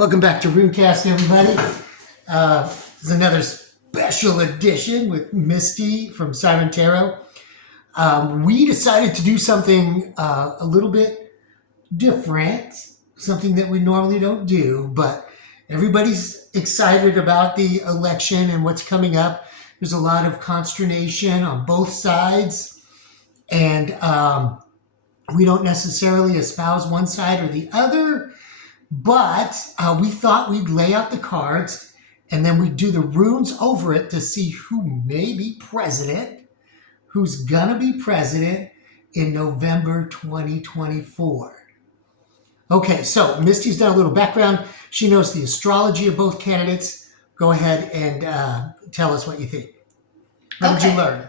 Welcome back to RuneCast, everybody. This is another special edition with Misty from Siren Tarot. We decided to do something a little bit different, something that we normally don't do, but everybody's excited about the election and what's coming up. There's a lot of consternation on both sides, and we don't necessarily espouse one side or the other. But we thought we'd lay out the cards and then we'd do the runes over it to see who may be president, who's gonna be president in November 2024. Okay, so Misty's done a little background. She knows the astrology of both candidates. Go ahead and tell us what you think. What did you learn?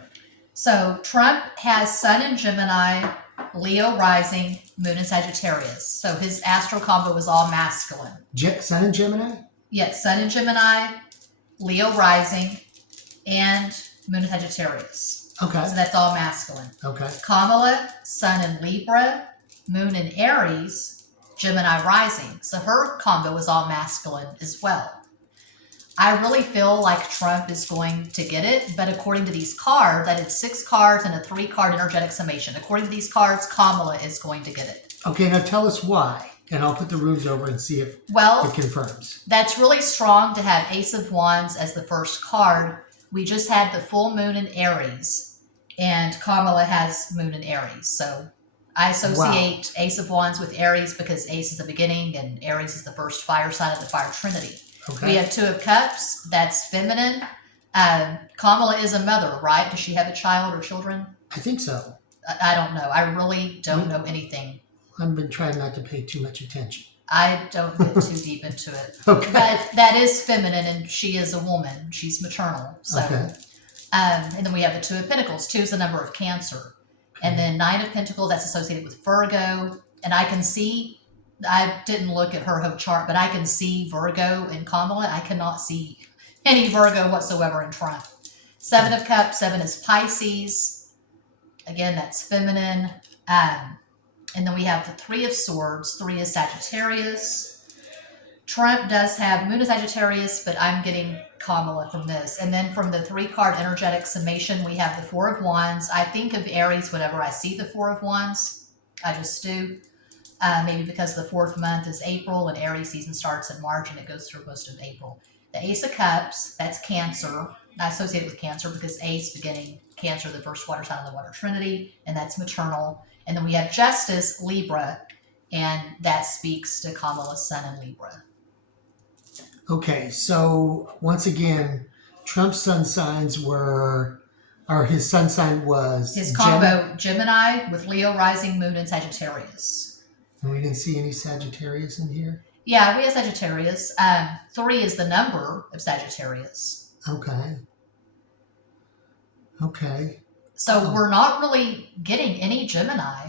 So Trump has Sun in Gemini, Leo rising, Moon in Sagittarius. So his astral combo is all masculine. Sun in Gemini? Yes, Sun in Gemini, Leo rising, and Moon in Sagittarius. Okay. So that's all masculine. Okay. Kamala, Sun in Libra, Moon in Aries, Gemini rising. So her combo is all masculine as well. I really feel like Trump is going to get it, but according to these cards, that it's 6 cards and a 3-card energetic summation. According to these cards, Kamala is going to get it. Okay, now tell us why, and I'll put the runes over and see if it confirms. That's really strong to have Ace of Wands as the first card. We just had the full moon in Aries, and Kamala has moon in Aries. So I associate Ace of Wands with Aries because Ace is the beginning and Aries is the first fire sign of the fire trinity. Okay. We have 2 of Cups. That's feminine. Kamala is a mother, right? Does she have a child or children? I think so. I don't know. I really don't know anything. I've been trying not to pay too much attention. I don't get too deep into it. Okay. But that is feminine, and she is a woman. She's maternal. So, okay. And then we have the 2 of Pentacles. 2 is the number of Cancer. Okay. And then 9 of Pentacles, that's associated with Virgo. And I can see... I didn't look at her whole chart, but I can see Virgo in Kamala. I cannot see any Virgo whatsoever in Trump. 7 of Cups, 7 is Pisces. Again, that's feminine. And then we have the 3 of Swords. 3 is Sagittarius. Trump does have Moon of Sagittarius, but I'm getting Kamala from this. And then from the 3-card energetic summation, we have the 4 of Wands. I think of Aries whenever I see the 4 of Wands. I just do. Maybe because the 4th month is April and Aries season starts in March and it goes through most of April. The Ace of Cups, that's Cancer. I associate it with Cancer because Ace beginning Cancer, the first water sign of the water trinity, and that's maternal. And then we have Justice, Libra, and that speaks to Kamala's Sun in Libra. Okay, so once again, Trump's sun signs his sun sign was... His combo, Gemini with Leo rising, Moon in Sagittarius. And we didn't see any Sagittarius in here? Yeah, we have Sagittarius. 3 is the number of Sagittarius. Okay. Okay. So we're not really getting any Gemini.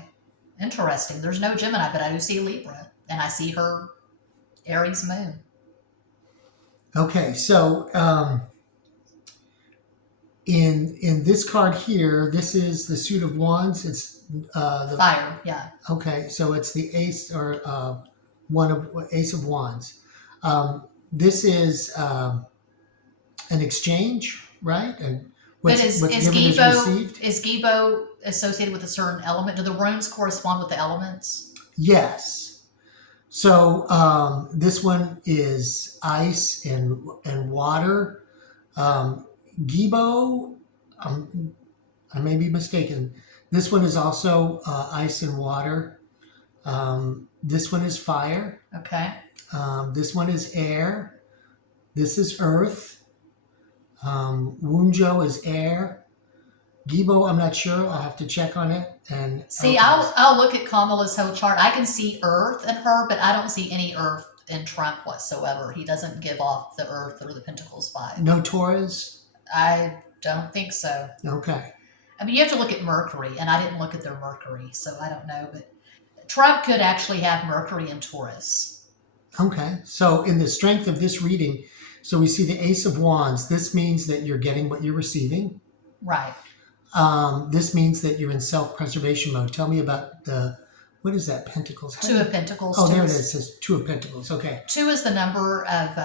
Interesting. There's no Gemini, but I do see Libra. And I see her Aries moon. Okay, so in this card here, this is the suit of wands. It's the fire, yeah. Okay, so it's the ace or ace of wands. This is an exchange, right? Is Gibo associated with a certain element? Do the runes correspond with the elements? Yes. So this one is ice and water. Gibo, I may be mistaken. This one is also ice and water. This one is fire. Okay. This one is air. This is earth. Wunjo is air. Gibo, I'm not sure. I'll have to check on it. And see, I'll look at Kamala's whole chart. I can see earth in her, but I don't see any earth in Trump whatsoever. He doesn't give off the earth or the Pentacles vibe. No Taurus? I don't think so. Okay. I mean, you have to look at Mercury, and I didn't look at their Mercury, so I don't know. But Trump could actually have Mercury in Taurus. Okay. So in the strength of this reading, so we see the Ace of Wands. This means that you're getting what you're receiving. Right. This means that you're in self-preservation mode. Tell me about the What is that? Pentacles? How Two do of you- Pentacles. Oh, two there it is, is. It says Two of Pentacles. Okay. 2 is the number of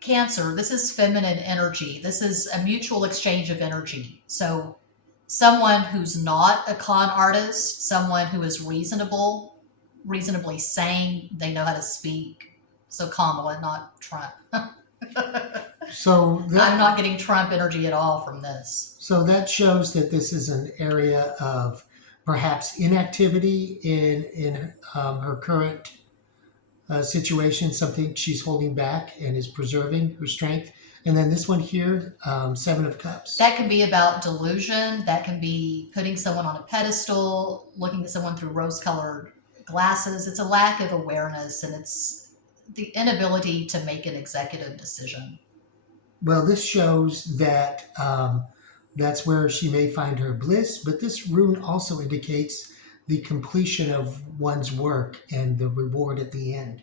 Cancer. This is feminine energy. This is a mutual exchange of energy. So someone who's not a con artist, someone who is reasonably sane, they know how to speak. So Kamala, not Trump. So I'm not getting Trump energy at all from this. So that shows that this is an area of perhaps inactivity in her current situation, something she's holding back and is preserving her strength. And then this one here, Seven of Cups. That can be about delusion. That can be putting someone on a pedestal, looking at someone through rose-colored glasses. It's a lack of awareness, and it's the inability to make an executive decision. Well, this shows that that's where she may find her bliss, but this rune also indicates the completion of one's work and the reward at the end.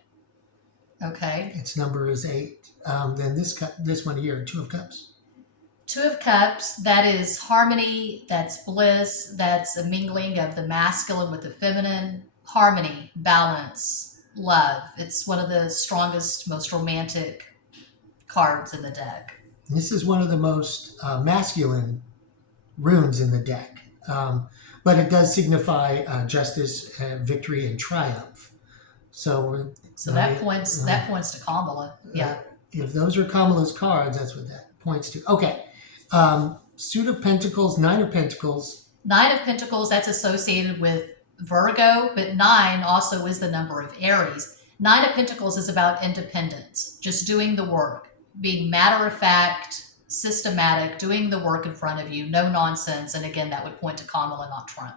Okay. Its number is 8. Then this one here, Two of Cups. 2 of Cups, that is harmony, that's bliss, that's a mingling of the masculine with the feminine. Harmony, balance, love. It's one of the strongest, most romantic cards in the deck. This is one of the most masculine runes in the deck, but it does signify justice, victory, and triumph. So that points to Kamala. Yeah. If those are Kamala's cards, that's what that points to. Okay. Suit of Pentacles, Nine of Pentacles. 9 of Pentacles, that's associated with Virgo, but 9 also is the number of Aries. 9 of Pentacles is about independence, just doing the work, being matter of fact, systematic, doing the work in front of you, no nonsense. And again, that would point to Kamala, not Trump.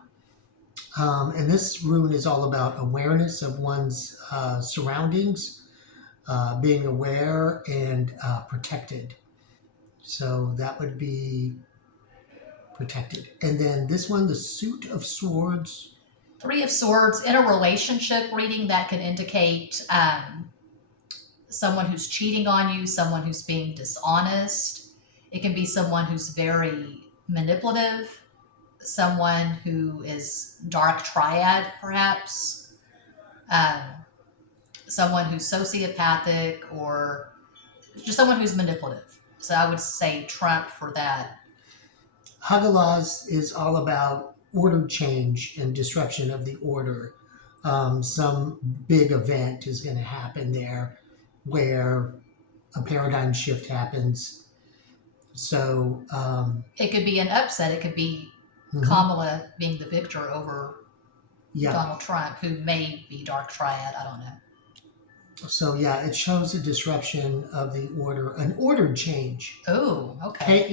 And this rune is all about awareness of one's surroundings, being aware and protected. So that would be protected. And then this one, the Suit of Swords. 3 of Swords, in a relationship reading, that can indicate someone who's cheating on you, someone who's being dishonest. It can be someone who's very manipulative, someone who is dark triad, perhaps, someone who's sociopathic, or just someone who's manipulative. So I would say Trump for that. Hagalaz is all about order change and disruption of the order. Some big event is going to happen there where a paradigm shift happens. So it could be an upset. It could be Kamala being the victor over Donald Trump, who may be dark triad. I don't know. So yeah, it shows a disruption of the order, an ordered change. Oh, okay.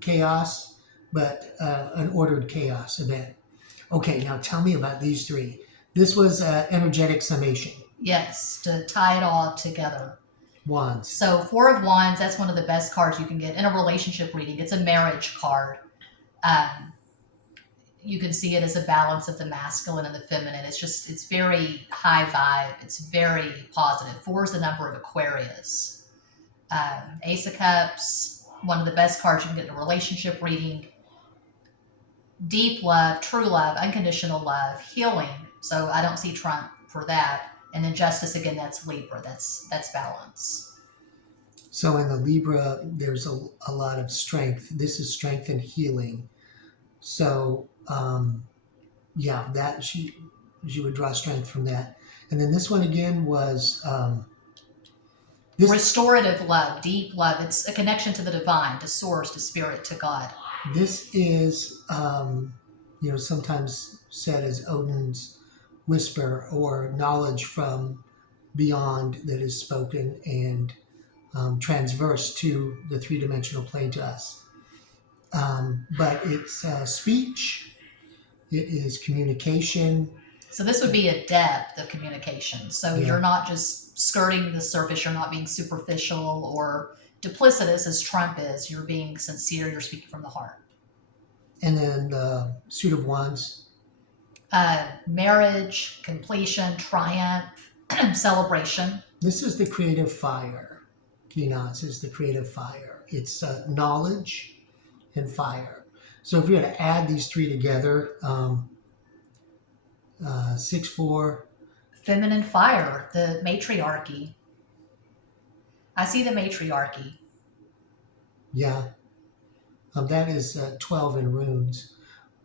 Chaos, but an ordered chaos event. Okay, now tell me about these 3. This was energetic summation. Yes, to tie it all together. Wands. So 4 of Wands, that's one of the best cards you can get in a relationship reading. It's a marriage card. You can see it as a balance of the masculine and the feminine. It's very high vibe. It's very positive. 4 is the number of Aquarius. Ace of Cups, one of the best cards you can get in a relationship reading. Deep love, true love, unconditional love, healing. So I don't see Trump for that. And then Justice, again, that's Libra. That's balance. So in the Libra, there's a lot of strength. This is strength and healing. So that she would draw strength from that. And then this one again was restorative love, deep love. It's a connection to the divine, to source, to spirit, to God. This is sometimes said as Odin's whisper, or knowledge from beyond that is spoken and transverse to the 3-dimensional plane to us. But it's speech. It is communication. So this would be a depth of communication. So you're not just skirting the surface. You're not being superficial or duplicitous as Trump is. You're being sincere. You're speaking from the heart. And then the Suit of Wands. Marriage, completion, triumph, celebration. This is the creative fire. Kinas is the creative fire. It's knowledge and fire. So if we were to add these 3 together, 6-4. Feminine fire, the matriarchy. I see the matriarchy. Yeah. That is 12 in runes,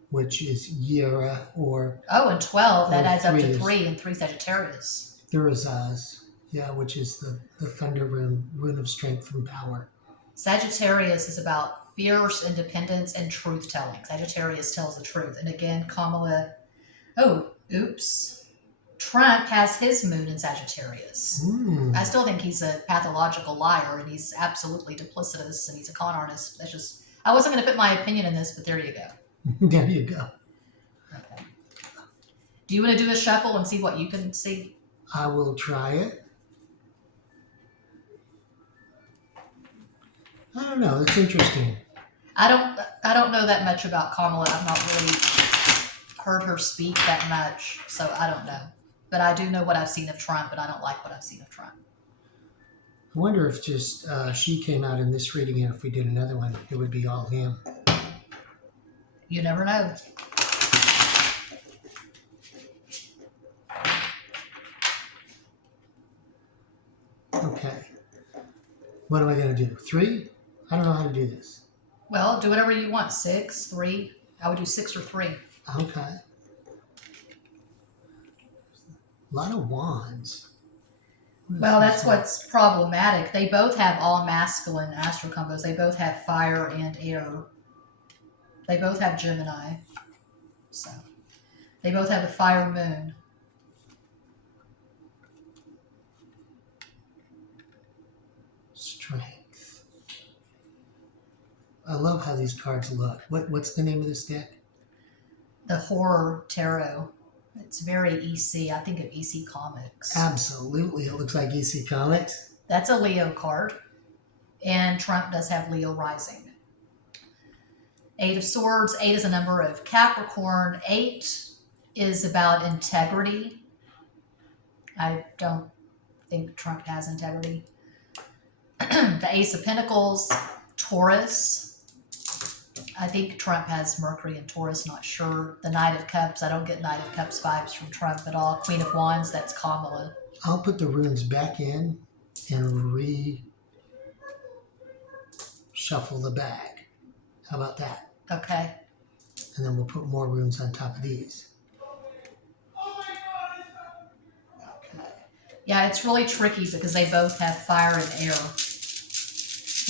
which is Yera or Oh, and 12, that adds up to is 3 and 3 Sagittarius. Thurazaz. Yeah, which is the thunder rune of strength and power. Sagittarius is about fierce independence and truth telling. Sagittarius tells the truth. And again, Kamala, oh, oops. Trump has his moon in Sagittarius. I still think he's a pathological liar and he's absolutely duplicitous and he's a con artist. That's just, I wasn't going to put my opinion in this, but there you go. There you go. Okay. Do you want to do a shuffle and see what you can see? I will try it. I don't know. It's interesting. I don't know that much about Kamala. I've not really heard her speak that much, so I don't know. But I do know what I've seen of Trump, and I don't like what I've seen of Trump. I wonder if just she came out in this reading, and if we did another one, it would be all him. You never know. Okay. What am I going to do? 3? I don't know how to do this. Well, do whatever you want. 6, 3. I would do 6 or 3. Okay. A lot of wands. Well, that's what's problematic. They both have all masculine astral combos. They both have fire and air. They both have Gemini. So they both have a fire moon. Strength. I love how these cards look. What's the name of this deck? The Horror Tarot. It's very EC. I think of EC Comics. Absolutely. It looks like EC Comics. That's a Leo card. And Trump does have Leo rising. 8 of Swords. 8 is a number of Capricorn. 8 is about integrity. I don't think Trump has integrity. The Ace of Pentacles. Taurus. I think Trump has Mercury and Taurus, not sure. The Knight of Cups, I don't get Knight of Cups vibes from Trump at all. Queen of Wands, that's Kamala. I'll put the runes back in and shuffle the bag. How about that? Okay. And then we'll put more runes on top of these. Okay. Yeah, it's really tricky because they both have fire and air.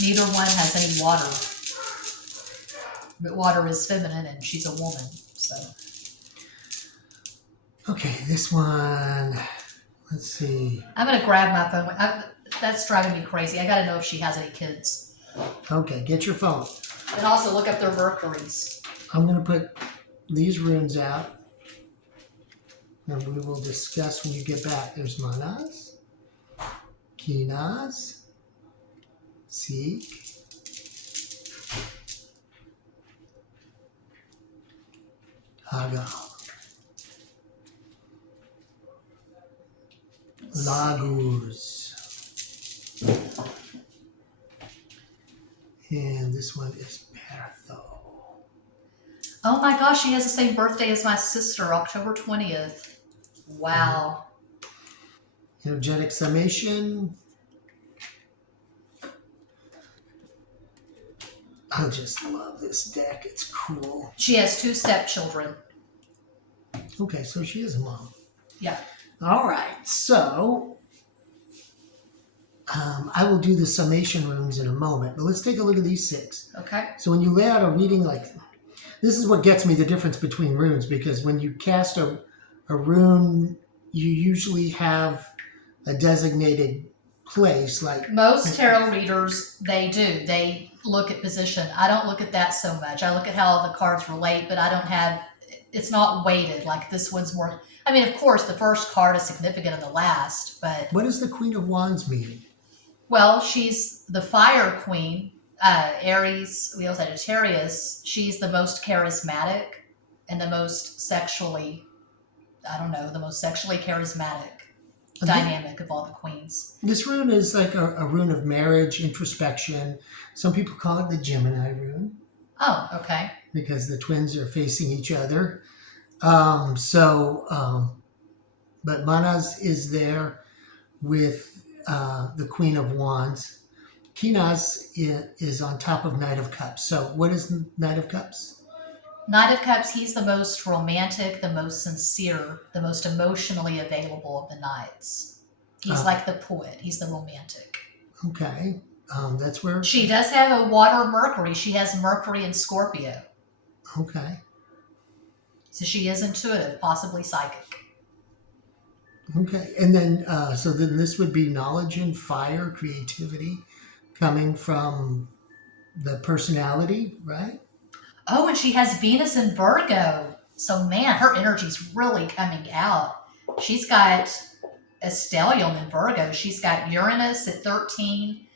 Neither one has any water. But water is feminine and she's a woman, so. Okay, this one, let's see. I'm going to grab my phone. That's driving me crazy. I got to know if she has any kids. Okay, get your phone. And also look up their Mercuries. I'm going to put these runes out. And we will discuss when you get back. There's Manas, Kinas, Seek, Hagal, Laguz, and this one is Pertho. Oh my gosh, she has the same birthday as my sister, October 20th. Wow. Energetic summation. I just love this deck. It's cool. She has 2 stepchildren. Okay, so she is a mom. Yeah. All right, so I will do the summation runes in a moment, but let's take a look at these 6. Okay. So when you lay out a reading like this is what gets me the difference between runes, because when you cast a rune, you usually have a designated place. Like most tarot readers, they do. They look at position. I don't look at that so much. I look at how the cards relate, but I don't have, it's not weighted. Like this one's more, I mean, of course, the first card is significant in the last, but. What does the Queen of Wands mean? Well, she's the fire queen, Aries, Leo, Sagittarius. She's the most charismatic and the most sexually, I don't know, the most sexually charismatic dynamic of all the queens. This rune is like a rune of marriage, introspection. Some people call it the Gemini rune. Oh, okay. Because the twins are facing each other. But Manas is there with the Queen of Wands. Kinas is on top of Knight of Cups. So what is Knight of Cups? Knight of Cups, he's the most romantic, the most sincere, the most emotionally available of the knights. He's like the poet. He's the romantic. Okay. That's where. She does have a water Mercury. She has Mercury in Scorpio. Okay. So she is intuitive, possibly psychic. Okay. And then, so then this would be knowledge and fire, creativity coming from the personality, right? Oh, and she has Venus in Virgo. So, man, her energy's really coming out. She's got a stellium in Virgo. She's got Uranus at 13,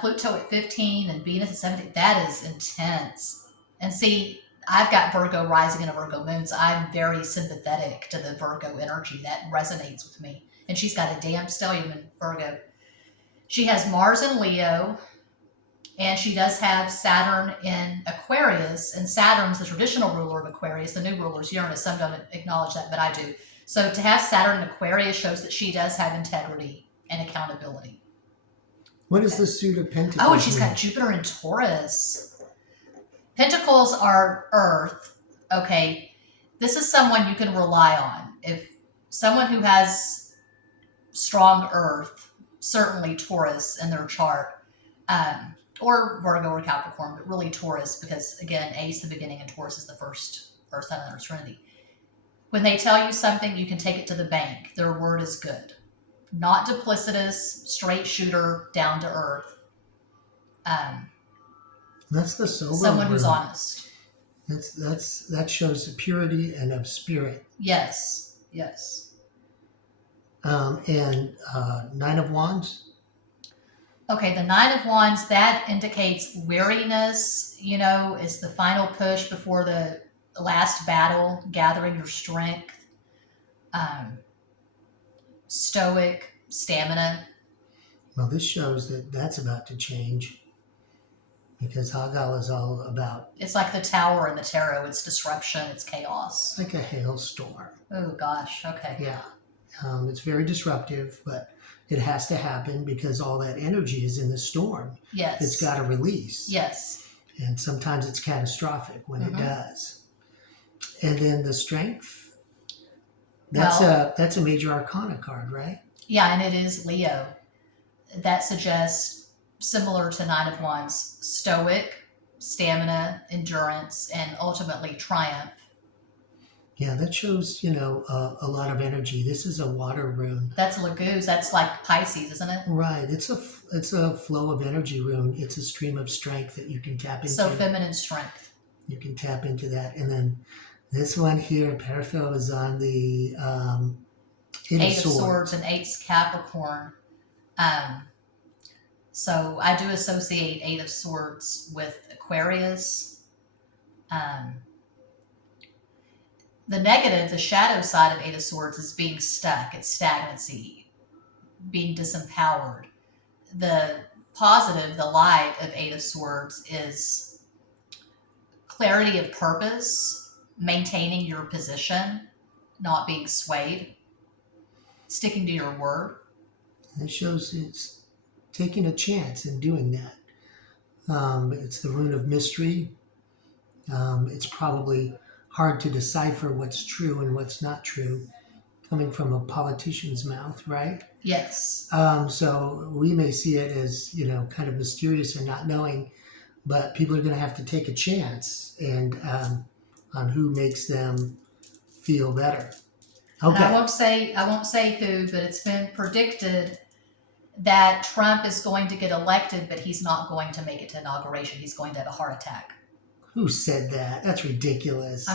Pluto at 15, and Venus at 17. That is intense. And see, I've got Virgo rising and a Virgo moon, so I'm very sympathetic to the Virgo energy. That resonates with me. And she's got a damn stellium in Virgo. She has Mars in Leo, and she does have Saturn in Aquarius, and Saturn's the traditional ruler of Aquarius. The new ruler is Uranus. Some don't acknowledge that, but I do. So to have Saturn in Aquarius shows that she does have integrity and accountability. What is the suit of Pentacles? Oh, and she's got Jupiter in Taurus. Pentacles are Earth. Okay, this is someone you can rely on. If someone who has strong Earth, certainly Taurus in their chart, or Virgo or Capricorn, but really Taurus, because again, A is the beginning and Taurus is the first sign of their trinity. When they tell you something, you can take it to the bank. Their word is good. Not duplicitous, straight shooter, down to earth. That's the sober Someone word. who's honest. That shows the purity and of spirit. Yes, yes. And Nine of Wands. Okay, the Nine of Wands, that indicates weariness, is the final push before the last battle, gathering your strength. Stoic, stamina. Well, this shows that that's about to change because Hagal is all about. It's like the Tower in the tarot. It's disruption. It's chaos. Like a hailstorm. Oh, gosh. Okay. Yeah. It's very disruptive, but it has to happen because all that energy is in the storm. Yes. It's got to release. Yes. And sometimes it's catastrophic when it does. And then the strength. That's a major arcana card, right? Yeah, and it is Leo. That suggests, similar to Nine of Wands, stoic, stamina, endurance, and ultimately triumph. Yeah, that shows, a lot of energy. This is a water rune. That's Laguz. That's like Pisces, isn't it? Right. It's a flow of energy rune. It's a stream of strength that you can tap into. So feminine strength. You can tap into that. And then this one here, Perfil, is on the Eight of Swords and Eight's Capricorn. So I do associate Eight of Swords with Aquarius. The negative, the shadow side of Eight of Swords is being stuck. It's stagnancy, being disempowered. The positive, the light of Eight of Swords is clarity of purpose, maintaining your position, not being swayed, sticking to your word. It shows it's taking a chance in doing that. It's the rune of mystery. It's probably hard to decipher what's true and what's not true coming from a politician's mouth, right? Yes. So we may see it as, kind of mysterious or not knowing, but people are going to have to take a chance and on who makes them feel better. Okay. And I won't say who, but it's been predicted that Trump is going to get elected, but he's not going to make it to inauguration. He's going to have a heart attack. Who said that? That's ridiculous.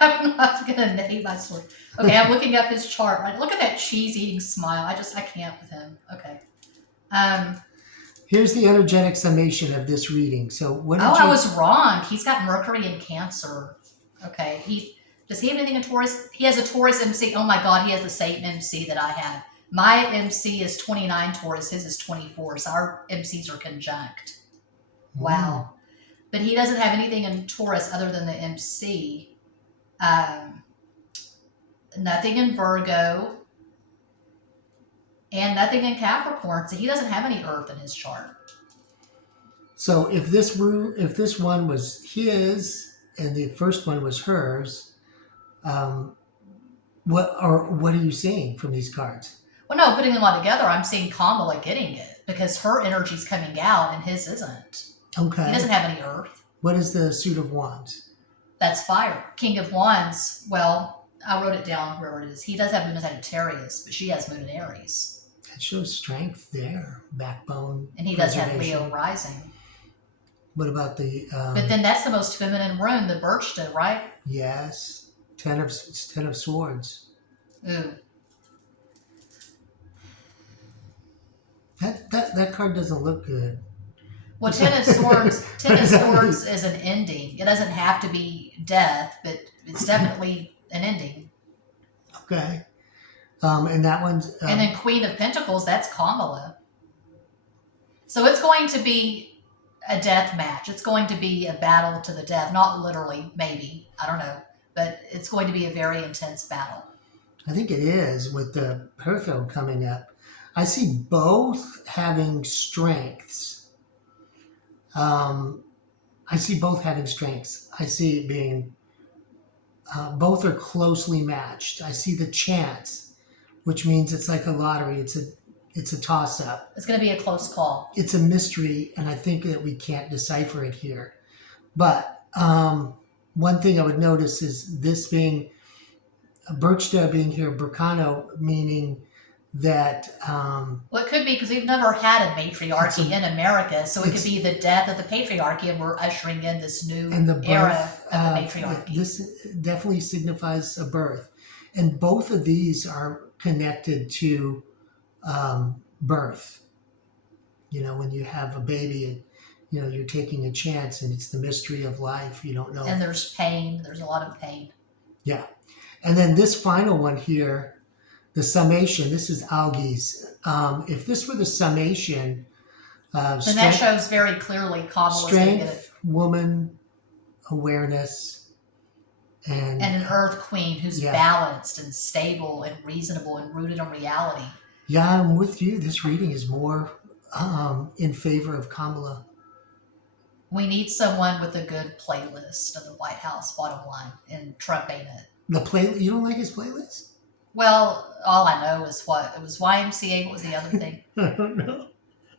I'm not going to name my sword. Okay, I'm looking up his chart. Right, look at that cheese-eating smile. I can't with him. Okay. Here's the energetic summation of this reading. So what did I was wrong. He's got Mercury in Cancer. Okay. Does he have anything in Taurus? He has a Taurus MC. Oh my God, he has the same MC that I have. My MC is 29 Taurus. His is 24. So our MCs are conjunct. Wow. But he doesn't have anything in Taurus other than the MC. nothing in Virgo, and nothing in Capricorn. So he doesn't have any Earth in his chart. So if this one was his and the first one was hers, what are you seeing from these cards? Well, no, putting them all together, I'm seeing Kamala getting it because her energy's coming out and his isn't. Okay. He doesn't have any Earth. What is the Suit of Wands? That's fire. King of Wands, well, I wrote it down where it is. He does have Moon in Sagittarius, but she has Moon in Aries. That shows strength there, backbone. And he does have preservation. Leo rising. What about the? But then that's the most feminine rune, the birch did, right? Yes, Ten of Swords. Ooh. That card doesn't look good. Well, Ten of Swords is an ending. It doesn't have to be death, but it's definitely an ending. Okay. And that one's... and then Queen of Pentacles, that's Kamala. So it's going to be a death match. It's going to be a battle to the death. Not literally, maybe. I don't know. But it's going to be a very intense battle. I think it is with the Herfeld coming up. I see both having strengths. I see both having strengths. I see it being... both are closely matched. I see the chance, which means it's like a lottery. It's a toss-up. It's going to be a close call. It's a mystery, and I think that we can't decipher it here. But one thing I would notice is this being Birchta being here, Burkano, meaning that... well, it could be because we've never had a matriarchy in America, so it could be the death of the patriarchy, and we're ushering in this new era of the matriarchy. This definitely signifies a birth. And both of these are connected to birth. You know, when you have a baby and, you know, you're taking a chance and it's the mystery of life. You don't know. And there's pain. There's a lot of pain. Yeah. And then this final one here, the summation, this is Algi's. If this were the summation, then that shows very clearly Kamala's going to get it. Strength, woman, awareness, and an Earth Queen who's balanced and stable and reasonable and rooted in reality. Yeah, I'm with you. This reading is more in favor of Kamala. We need someone with a good playlist of the White House, bottom line, and Trump ain't it. You don't like his playlist? Well, all I know is what it was YMCA. What was the other thing? I don't know.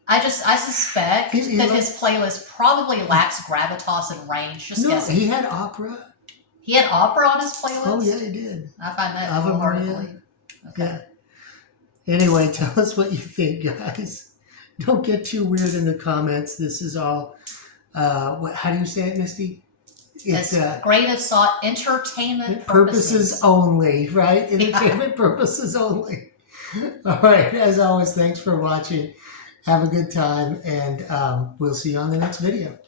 I suspect that his playlist probably lacks gravitas and range. Just guessing. He had opera. He had opera on his playlist? Oh, yeah, he did. I find that Ave wholeheartedly. Okay. Yeah. Anyway, tell us what you think, guys. Don't get too weird in the comments. This is all, how do you say it, Misty? It's grain of salt, entertainment purposes only, right? Entertainment purposes only. All right. As always, thanks for watching. Have a good time, and we'll see you on the next video.